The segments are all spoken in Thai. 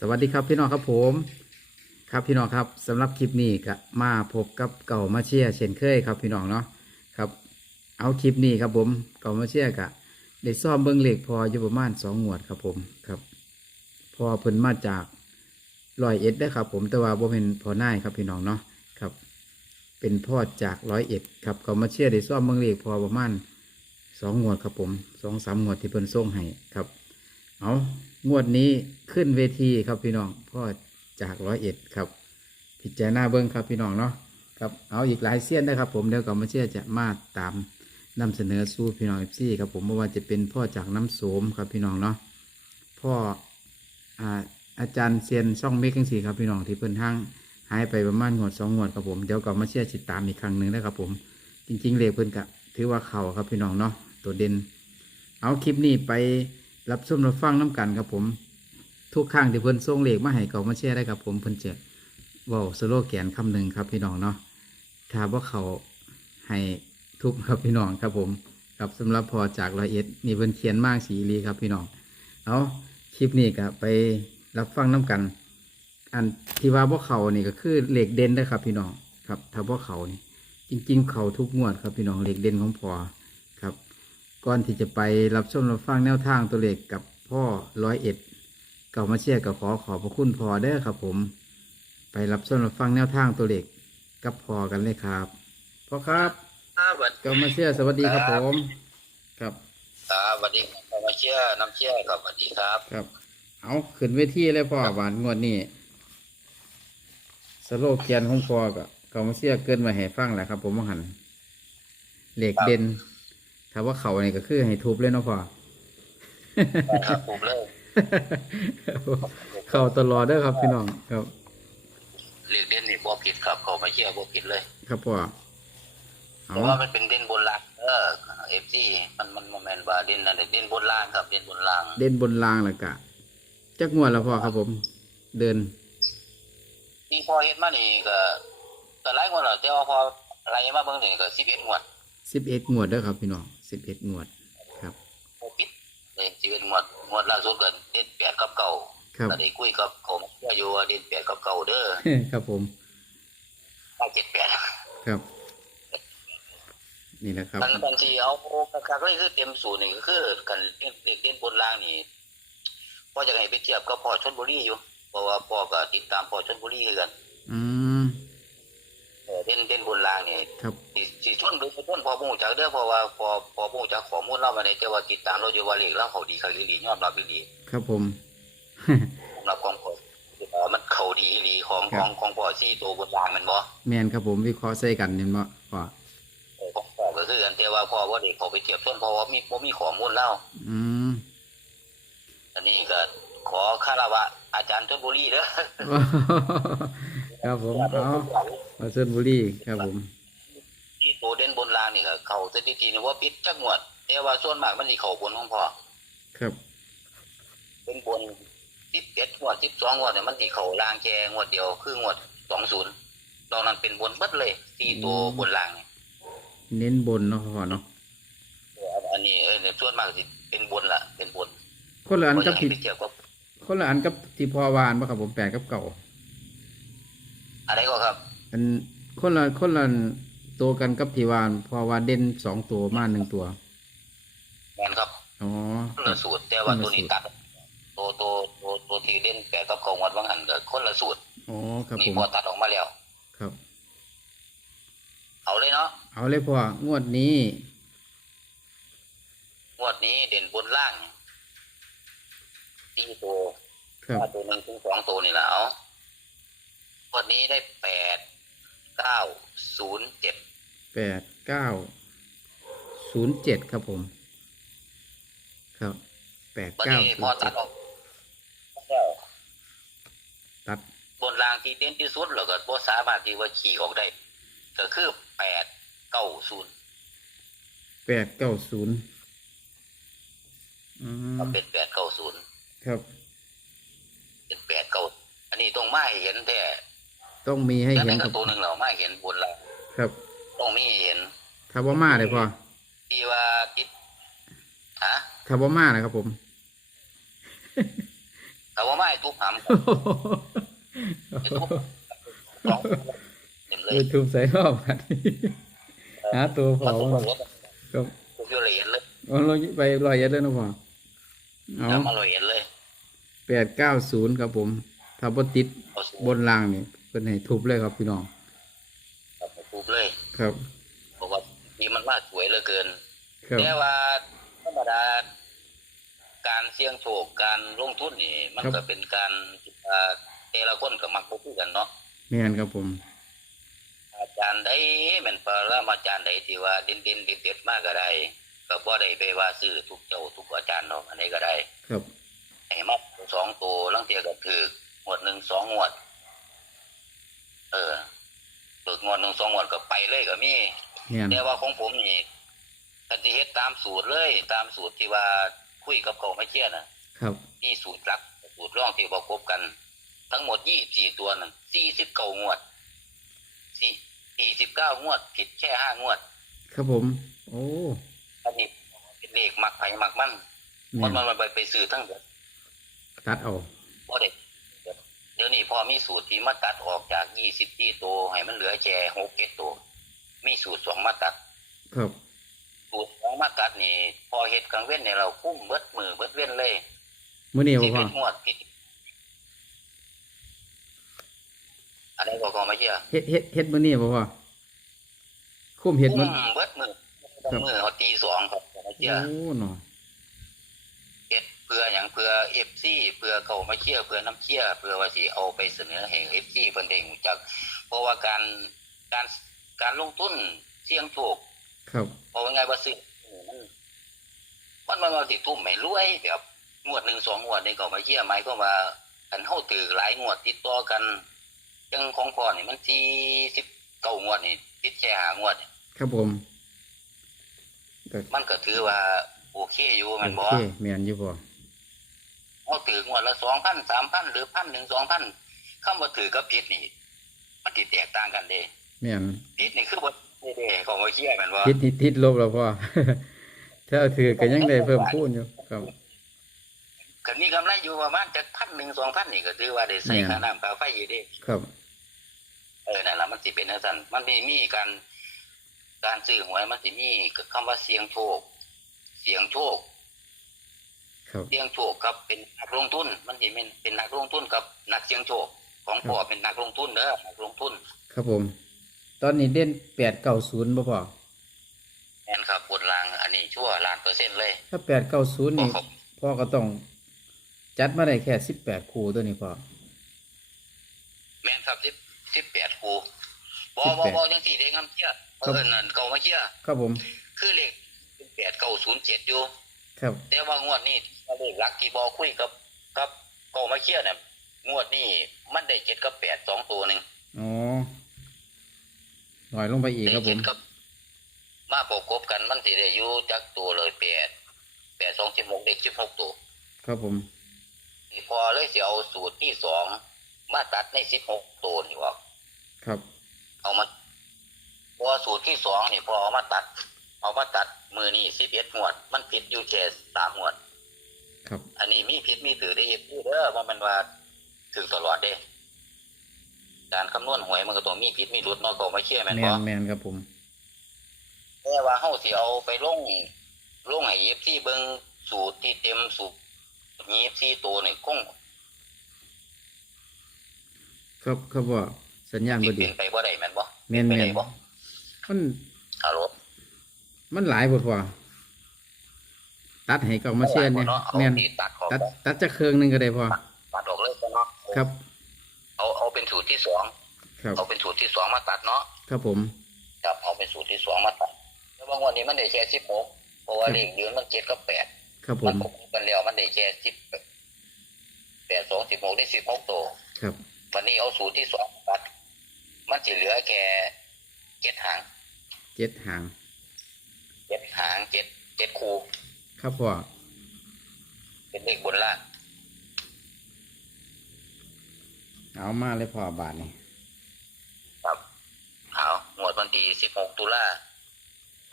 สวัสดีครับพี่น้องครับผม ครับพี่น้องครับสำหรับคลิปนี้ก็มาพบกับเก่ามาเชียเช่นเคยครับพี่น้องเนาะครับ เอาคลิปนี้ครับผมเก่ามาเชียกะได้ซ่อมเบิ้งเหล็กพออยู่ประมาณสองงวดครับผมครับ พอเพิ่นมาจากร้อยเอ็ดได้ครับผมแต่ว่าบ่เป็นพอหน่ายครับพี่น้องเนาะครับ เป็นพ่อจากร้อยเอ็ดครับเก่ามาเชียได้ซ่อมเบิ้งเหล็กพอประมาณสองงวดครับผมสองสามงวดที่เพิ่นส่งให้ครับ เอา งวดนี้ขึ้นเวทีครับพี่น้องพ่อจากร้อยเอ็ดครับพิจารณาเบิ้งครับพี่น้องเนาะครับเอาอีกหลายเสี้ยนนะครับ ผมเดี๋ยวก็มาเชื่อจะมาตามนำเสนอสู้พี่น้องเอฟซีครับผมไม่ว่าจะเป็นพ่อจากน้ำโสมครับพี่น้องเนาะพ่ออาอาจารย์เซียนช่องเมฆกังสีครับพี่น้องที่เพิ่นทางหายไปประมาณงวดสองงวดครับผมเดี๋ยวก็มาเชื่อติดตามอีกครั้งหนึ่งนะครับผม จริง ๆ เลขเพิ่นกะถือว่าเข่าครับพี่น้องเนาะตัวเด่นเอาคลิปนี้ไป รับชมรับฟังน้ำกันครับผม ทุกครั้งที่เพิ่นส่งเลขมาให้เก่ามาแชร์ได้ครับผมเพิ่นจะเว้าสโลแกนคำหนึ่งครับพี่น้องเนาะถ้าว่าเขาให้ทุบครับพี่น้องครับผมครับสำหรับพอจากรอยเอ็ดนี่เพิ่นเขียนมากสีรีครับพี่น้องเอาคลิปนี้ก็ไปรับฟังน้ำกัน อันที่ว่าพวกเขานี่ก็คือเหล็กเด่นได้ครับพี่น้องครับ ถ้าพวกเขานี่จริง ๆ เขาทุกงวดครับพี่น้องเหล็กเด่นของพอ ก่อนที่จะไปรับชมรับฟังแนวทางตัวเลขกับพ่อร้อยเอ็ดเก่ามาเชียร์กับขอขอบพระคุณพอเด้อครับผม ไปรับชมรับฟังแนวทางตัวเลขกับพอกันเลยครับพ่อครับครับสวัสดีเก่ามาเชียร์สวัสดีครับผมครับครับสวัสดีครับมาเชื่อน้ำเชื่อครับสวัสดีครับครับ เอาขึ้นเวทีเลยพ่อหวานงวดนี้สโลแกนของพ่อก็เก่ามาเชียร์เกินมาให้ฟังแหละครับ ผมว่าหันเหล็กเด่น ถ้าว่าเขาเนี่ยก็คือให้ทุบเลยเนาะพ่อครับผมเลิกเข้าตลอดเด้อครับพี่น้องครับเรียกเด่นนี่บ่ผิดครับเขามาเชื่อบ่ผิดเลย ครับพ่อเอาเพราะว่ามันเป็นเด่นบนล่างเออเอฟซีมันมันโมเมนต์ว่าเด่นนั่นเด่นบนล่างครับ เด่นบนล่าง เด่นบนรางแล้วกะจักงวดแล้วพ่อครับผม เดินที่พอเฮ็ดมานี่ก็ก็หลายคนแล้วแต่ว่าพออะไรมาเบิ่งนี่ก็11งวดสิบเอ็ดงวดเด้อครับพี่น้อง สิบเอ็ดงวดครับบ่ผิดเลย11งวดงวดล่าสุดก็เด่น8กับเก่าครับก็ได้คุยกับเขามาเชื่ออยู่ว่าเด่น8กับเก่าเด้อครับผมถ้า78ครับ นี่แหละครับบางบางทีเอาคักๆเลยคือเต็มสูตรนี่ก็คือกันเล่นเล่นบนล่างนี่พ่อจะให้ไปเทียบกับพ่อชนบุรีอยู่เพราะว่าพ่อก็ติดตามพ่อชนบุรีคือกัน อืมเออเล่นเล่นบนล่างนี่ครับ สิสิชนหรือบ่ชนพ่อบ่ฮู้จักเด้อเพราะว่าพ่อพ่อบ่ฮู้จักข้อมูลเรามาได้แต่ว่าติดตามเราอยู่ว่าเลขเราเขาดีเขาดียอมรับดีครับผม สำหรับของพ่อเออมันเขาดีอีหลีของของของพ่อซี่ตัวบนล่างแมันบ่แมนครับผมวิเคราะห์ใส่กันเนี่ยบ่พ่อเออของพ่อก็คือกันแต่ว่าพ่อบ่ได้เขาไปเทียบชนเพราะว่ามีบ่มีข้อมูลเรา อืม อันนี้ก็ขอคารวะอาจารย์ชนบุรีเด้อครับผมเอามาชลบุรีครับผมที่ ตัวเด่นบนรางนี่ก็เขาสถิตินี่ว่าปิดจักงวดแต่ว่าส่วนมากมันสิเข้าบนของพ่อครับ เป็นบน11งวด12งวดเนี่ยมันสิเข้ารางแค่งวดเดียวคืองวด20ตอนนั้นเป็นบนเบิดเลยสี่ตัวบนรางนี่เน้นบนเนาะพ่อเนาะเอออันนี้เออเนี่ยส่วนมากสิเป็นบนล่ะ เป็นบนคนละอันบ่อกัยาบกให้ที่ไปเทียบกับคนละอันกับที่พ่อวานป่ะครับผมแปดกับเก่า อะไรก็ครับ อันคนละคนละ ตัวกันกับที่วานพอว่าเด่นสองตัวมาหนึ่งตัวแม่นครับอ๋อคนครัละบสูตรแต่ว่าคนละตัวนี้สูตรตัดตัวตัวตัวตัวที่เล่นแปดกับเกางวดว่างั้นก็คนละสูตรอ๋อครับผนี่มพอตัดออกมาแล้ว ครับ เอาเลยเนาะเอาเลยพ่องวดนี้งวดนี้เด่นบนล่างตีตัวครับตัวหนึ่งถึงสองตัวนี่แหละเอางวดนี้ได้แปดเก้าศูนย์เจ็ด แปดเก้าศูนย์เจ็ดครับผม ครับแปดวันเก้านี้ศูพอนย์ตัเจ็ดดออกตัดบนล่างที่เด่นที่สุดแล้วก็บ่สามารถที่ว่าขี่ออกได้ ก็คือแปดเก้าศูนย์แปดเก้าศูนย์อืมเป็นแปดเก้าศูนย์ครับ เป็นแปดเก้าอันนี้ต้องมาให้เห็นแต่ต้องมีให้แล้วเห็ในนคก็รับตัวหนึ่งเรามาให้เห็นบนล่างครับ ต้องมีให้เห็นถ้าว่ามาเลยพ่อที่ว่าติดฮะถ้าว่ามานะครับผมแต่ว่าไม่ทุบหำครับให้ทุบสองเต็มเลยยูทูบใส่รอบอันนี้หาตัวพอมาทุบมาหัวครับทุบอยู่ละเอียดเลยเอาเราไปลอยเอ็ดเลยนะพ่อเอาน้ำมาละเอียดเลยแปดเก้าศูนย์ครับผมถ้าบติดเอาสูบนรางนี่เป็นให้ทุบเลยครับพี่น้องครับทุบเลย ครับเพราะว่าดีมันมาสวยเหลือเกินครับแต่ว่าธรรมดาการเสี่ยงโชคการลงทุนนี่ มันก็เป็นการเอ่อแต่ละคนก็มักบ่คือกันเนาะแม่นครับผม อาจารย์ใดแม่นปรามาจารย์ใดที่ว่าเด่นเด่นๆเด็ดๆมากก็ได้ก็บ่ได้ไปว่าซื้อทุกเจ้าทุกอาจารย์เนาะอันนี้ก็ได้ ครับให้มาสองตัวลังเทียก็ถือหมวดหนึ่งสองหมวด เออ เปิดงวดหนึ่งสองงวดก็ไปเลยก็มีแม่นแต่ว่าของผมนี่กันที่เฮ็ดตามสูตรเลย ตามสูตรที่ว่าคุยกับเขาไม่เชื่อนะครับนี่สูตรหลักสูตรร่องที่ประกบกัน ทั้งหมดยี่สี่ตัวนั่นสี่สิบเก้างวดสี่สี่สิบเก้างวด ผิดแค่ห้างวด ครับผม โอ้อันนี้เป็นเลขมักไผ่มักมันแม่มันนมันไปไปซื้อทั้งหมดตัดเอาบ่ได้ เดี๋ยวนี้พอมีสูตรที่มาตัดออกจากยี่สิบที่ตัวให้มันเหลือแค่หกเจ็ดตัว มีสูตรสองมาตัด ครับ สูตรของมาตัดนี่ พอเฮ็ดกลางเว้นเนี่ยเราคุ้มเบิดมือเบิดเว้นเลยมื้อนี้บ่ที่พ่อเป็นงวดผิดอะไรก็ก็ไม่เชื่อเฮ็ดเฮ็ดเฮ็ดมื้อนี้บ่พ่อคุ้มเฮ็ดคุ้มื้อมเบิดมือครับมือเขาตีสองครับก็ไม่โอ้เชื่อเนาะเฮ็ด เพื่ออย่างเพื่อเอฟซีเพื่อเขาไม่เชื่อเพื่อน้ำเชื่อเพื่อว่าสิเอาไปเสนอให้เอฟซีเพิ่นได้รู้จักเพราะว่าการการการลงทุนเสี่ยงโชคครับเพราะว่าไงว่าซื้อมันมันมันมาสิทุ่มไม่รวยแบบงวดหนึ่งสองงวดนี่ก็มาเชื่อไหมก็ว่าอันเฮาถือหลายงวดติดต่อกันจังของพ่อนี่มันสี่สิบเก้างวดนี่ติดแค่หางวด ครับผมก็มันก็ถือว่า โอเคอยู่แมันบโออกเคแม่นอยู่พ่อ เอาถืองวดละสองพันสามพันหรือพันหนึ่งสองพันคำว่าถือกับผิดนี่ มันติดแตกต่างกันเด้แม่นผิดนี่คือบ่เด้ของมาเชื่อแมันว่าทิศทิศทิศลบแล้วพ่อถ้าเอาถือก็ยังได้เพิ่มพูนอยู่ครับก็มีกำไรอยู่ประมาณจากพันหนึ่งสองพันนี่ก็ถือว่าได้ใส่เนี่ยค่าน้ำค่าไฟอยู่เด้ครับ เออนั่นแหละมันสิเป็นจังซั่นมันมีมีการการซื้อหวยมันสิมีคำว่าเสียงโชค เสียงโชคครับ เสี่ยงโชคครับเป็นนักลงทุน มันสิเป็นเป็นนักลงทุนกับนักเสี่ยงโชคของพ่อเป็นนักลงทุนเด้อนักลงทุน ครับผม ตอนนี้เด่นแปดเก้าศูนย์บ่พ่อแม่นครับบนรางอันนี้ชั่วล้านเปอร์เซ็นต์เลย ถ้าแปดเก้าศูนย์พ่อนี่ครับพ่อก็ต้องจัดมาได้แค่สิบแปดคู่ตัวนี้พ่อแม่นครับสิบสิบแปดครูบอสิบบอแปดบอจังสี่เด็กคำเชื่อเอครับอนั่นเก่ามาเชื่อครับผม คือเลขสิบแปดเก้าศูนย์เจ็ดอยู่ ครับ แต่ว่างวดนี้ เลขลักที่บอคุยกับกับเก่ามาเชื่อเนี่ยงวดนี้มันได้เจ็ดกับแปดสองตัวหนึ่งอ๋อหน่อยลงไปอีกครับผเจ็มดกับมาประกบกันมันสิได้อยู่จักตัวเลยแปดแปดสองสิบหกเด็กสิบหกตัว ครับผมนี่พอเลยสิเอาสูตรที่สองมาตัดในสิบหกตัวนี่ว่าครับ เอามาพอสูตรที่สองนี่พอเอามาตัด เอามาตัดมือนี่สิบเอ็ดงวด มันผิดอยู่แค่สามงวด ครับ อันนี้มีผิดมีถือได้ยิบอยู่เด้อว่ามันว่าถึงตลอดเด้ การคำนวณหวยมันก็ต้องมีผิดมีหลุดเนอกก็ไม่เชื่อแม่นแมบ่นแมนครับผมแต่ว่าเฮาสิเอาไปลงลงให้ยิบที่เบิ่งสูตรที่เต็มสูตรยิบที่ตัวนี่คงครับครับว่าสัญญาณสิบ่ดีเป็นไปบ่ได้แม่นบ่แมนไปแมนได้บ่มันฮัลโหลมันหลายบทว่า ตัดให้ก็มาเชียนเนี่ยอาแมนที่ตัดออกตัดตัดจากเครื่องหนึงก็ได้พอตัดออกเลยเนาะครับ เอาเอาเป็นสูตรที่สองครับเอาเป็นสูตรที่สองมาตัดเนาะครับผมครับเอาเป็นสูตรที่สองมาตัดแล้วบางวันนี้มันได้แค่สิบหกเพราะว่าเลขเดือนมันเจ็ดกับแปดครับผมันมครบกันแล้วมันได้แค่สิบแปดสองสิบหกได้สิบหกตัวครับวันนี้เอาสูตรที่สองตัด มันจะเหลือแค่เจ็ดหางเจ็ดหางเจ็ดหางเจ็ดเจ็ดคู ครับพ่อเป็นเลขบนล่างเอามาเลยพ่อบาทนี่ครับเอาหมวดวันที่สิบหกตุลา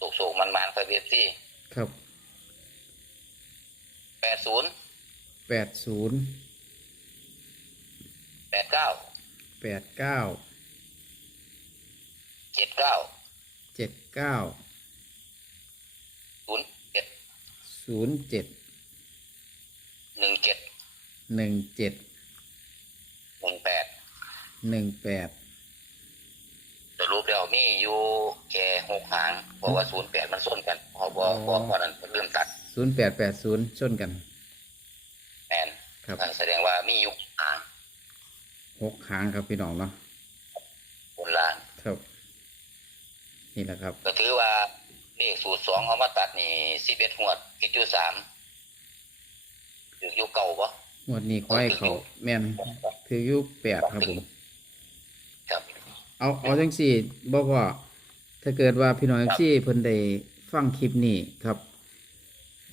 ตกโศกมันมานคาเบียซี่ครับแปดศูนย์แปดศูนย์แปดเก้าแปดเก้าเจ็ดเก้าเจ็ดเก้า ศูนย์เจ็ด ศูนย์เจ็ดหนึ่งเจ็ดหนึ่งเจ็ดหนึ่งแปดหนึ่งแปดสรุปแล้วมีอยู่แค่หกหางเพราะว่าศูนย์แปดมันส้นกันพอบอกบอกว่านั้นเริ่มตัดศูนย์แปดแปดศูนย์ชนกันแมนครับอ่าแสดงว่ามีอยู่หางหกหางครับพี่น้องเนาะบนล่างครับ นี่แหละครับ ก็ถือว่า เลขสูตรสองเอามาตัดนี่สิบเอ็ดหวดคิดอยู่สามถืออยู่เก่าปะงวดนี้ควายเขาแม่นคืออยุแปดครับผม ครับเอาเอาจังสี่บอกว่า ถ้าเกิดว่าพี่น้องซี่เพิ่นได้ฟังคลิปนี้ครับ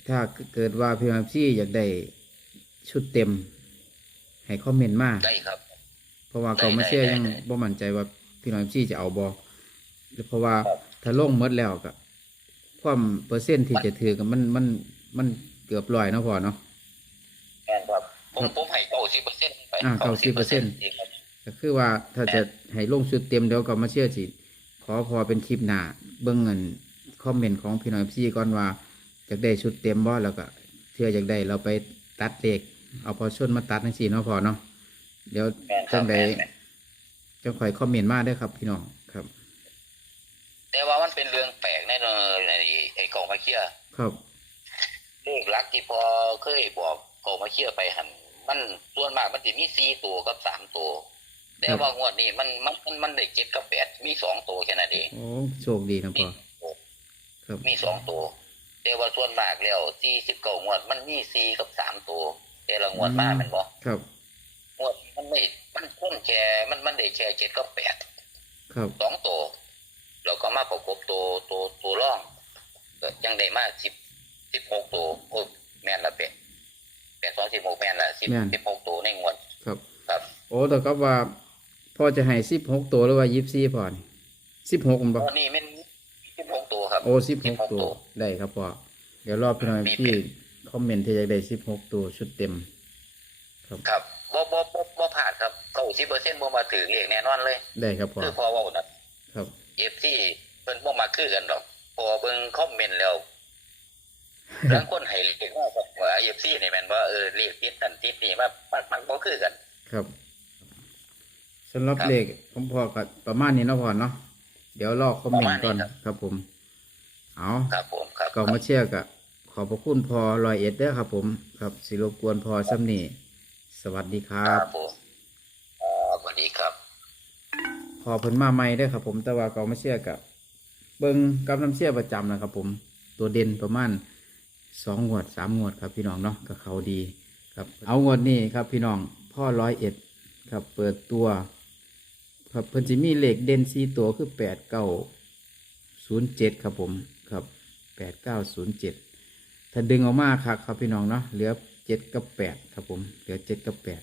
ถ้าเกิดว่าพี่น้องซี่อยากได้ชุดเต็ม ให้คอมเมนต์มาได้ครับ เพราะว่าเขามาเชื่อได้ยังได้บ่มั่นใจว่าพี่น้องซี่จะเอาบ่เพราะว่าครับถ้าลงหมดแล้วก็ ความเปอร์เซ็นต์ที่จะถือกันมันมันมันเกือบร้อยเนาะพอเนาะแม่นครับผมครับผมให้เก้าสิบเปอร์เซ็นต์ไปอ่า90%ก็คือว่าถ้าจะให้ลงชุดเต็มเดี๋ยวก็มาเชื่อสิขอพอเป็นคลิปหน้าเบิ่งเงินคอมเมนต์ของพี่น้องพี่ก่อนว่าอยากได้ชุดเต็มบ่แล้วก็เชื่ออยากได้เราไปตัดเลขเอาพอชนมาตัดทั้งสี่เนาะพอเนาะเดี๋ยวแม่นคจัรับงใดแม่นแม่นจังคอยคอมเมนต์มาเด้อครับพี่น้องครับ แต่ว่ามันเป็นเรื่องแปลกแน่นอนไอ้ ไอ้กองมาเคียครับเลขหลักที่พอเคยบอกกองมาเคียไปหันมันส่วนมากมันจะมีสี่ตัวกับสามตัว แต่ว่างวดนี้มันมันมันมันได้เจ็ดกับแปดมีสองตัวแค่นั้นเองโอ้โชคดีนะพอครับมีสองตัว แต่ว่าส่วนมากแล้วสี่สิบเก้างวดมันมีสี่กับสามตัวแต่ละงวดมาแมันบอกครับงวดมันไม่มันพ้นแค่มันมันได้แค่เจ็ดกับแปดครับสองตัวแล้วก็มาประกบตัวตัวตัวร่อง ก็ยังได้มาสิบสิบหกตัวโอ้แม่นละเป็ดแปดสองสิบหกแม่นละสิบสิบหกตัวในงวดครับ ครับโอ้แต่ก็ว่าพ่อจะให้สิบหกตัวหรือว่ายี่สิบสี่พอนี่สิบหกมันบ่ตอนนี้มันสิบหกตัวครับ โอ้สิบหก16ตัว ได้ครับพ่อเดี๋ยวรอบพี่น้องมี พี่เป็นคอมเมนต์ที่อยากได้สิบหกตัวชุดเต็มครับครับบ่บ่บ่บ่ผ่านครับเก้าสิบเปอร์เซ็นต์บ่มาถือเลขแน่นอนเลย ได้ครับพ่อคือพอเว่านะครับ เอฟซีเพิ่นบ่มาคือกันดอก พอเบิ่งคอมเมนต์แล้วบางคนให้เลขว่าว่าเอฟซีนี่แม่นว่าเออเลขติดนั่นติดนี่มามันมันบ่คือกัน ครับสำหรับครับ เลขผมพอกับประมาณนี้เนาะพ่อเนาะเดี๋ยวรอคอมเมนต์ก่อนประมาณนี้ครับครับผม เอาครับผมครับก็มาเชื่อกับขอบพระคุณพอรอยเอ็ดเด้อครับ ผมครับสิรบกวนพอซ้ำนี่สวัสดีคครัรับ บผมอ่าสวัสดีครับ พอเพิ่นมาใหม่เด้อครับผมแต่ว่าก็มาเชื่อกับ เบิ่งกับน้ำเชื่อประจำนะครับ ผมตัวเด่นประมาณสองงวดสามงวดครับพี่น้องเนาะก็เขาดีครับ เอางวดนี้ครับพี่น้องพ่อร้อยเอ็ดครับเปิดตัวครับเพิ่นจะมีเหลขเด่นสี่ตัวคือแปดเก้าศูนย์เจ็ดครับผมครับแปดเก้าศูนย์เจ็ดถ้าดึงออกมาครับครับพี่น้องเนาะเหลือเจ็ดกับแปดครับผมเหลือเจ็ดกับแปด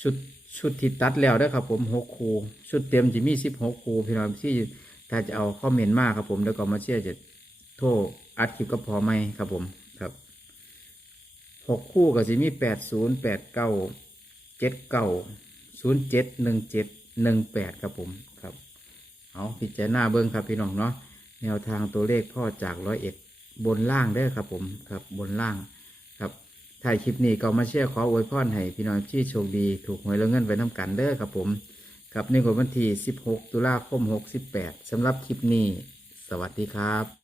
ชุดชุดที่ตัดแล้วได้ครับผมหกคูชุดเต็มจะมีสิบหกคูพี่น้องที่ ถ้าจะเอาข้อมเมนต์มากครับผมแล้วก็มาเชื่อจะโทรอัดคลิปก็พอไหมครับผมครับหกคู่ก็จะมีแปดศูนย์แปดเก้าเจ็ดเก้าศูนย์เจ็ดหนึ่งเจ็ดหนึ่งแปดครับผมครับเอาพิจารณาเบิ้งครับพี่น้องเนาะแนวทางตัวเลขพ่อจากร้อยเอ็ดบนล่างเด้ครับผมครับบนล่างครับถ่ายคลิปนี้ก็มาเชื่อขออวยพรให้พี่น้องที่โชคดี ถูกหวยแล้วเงินไปน้ำกันเด้อครับผม ครับในวันที่ 16 ตุลาคม 68สำหรับคลิปนี้ สวัสดีครับ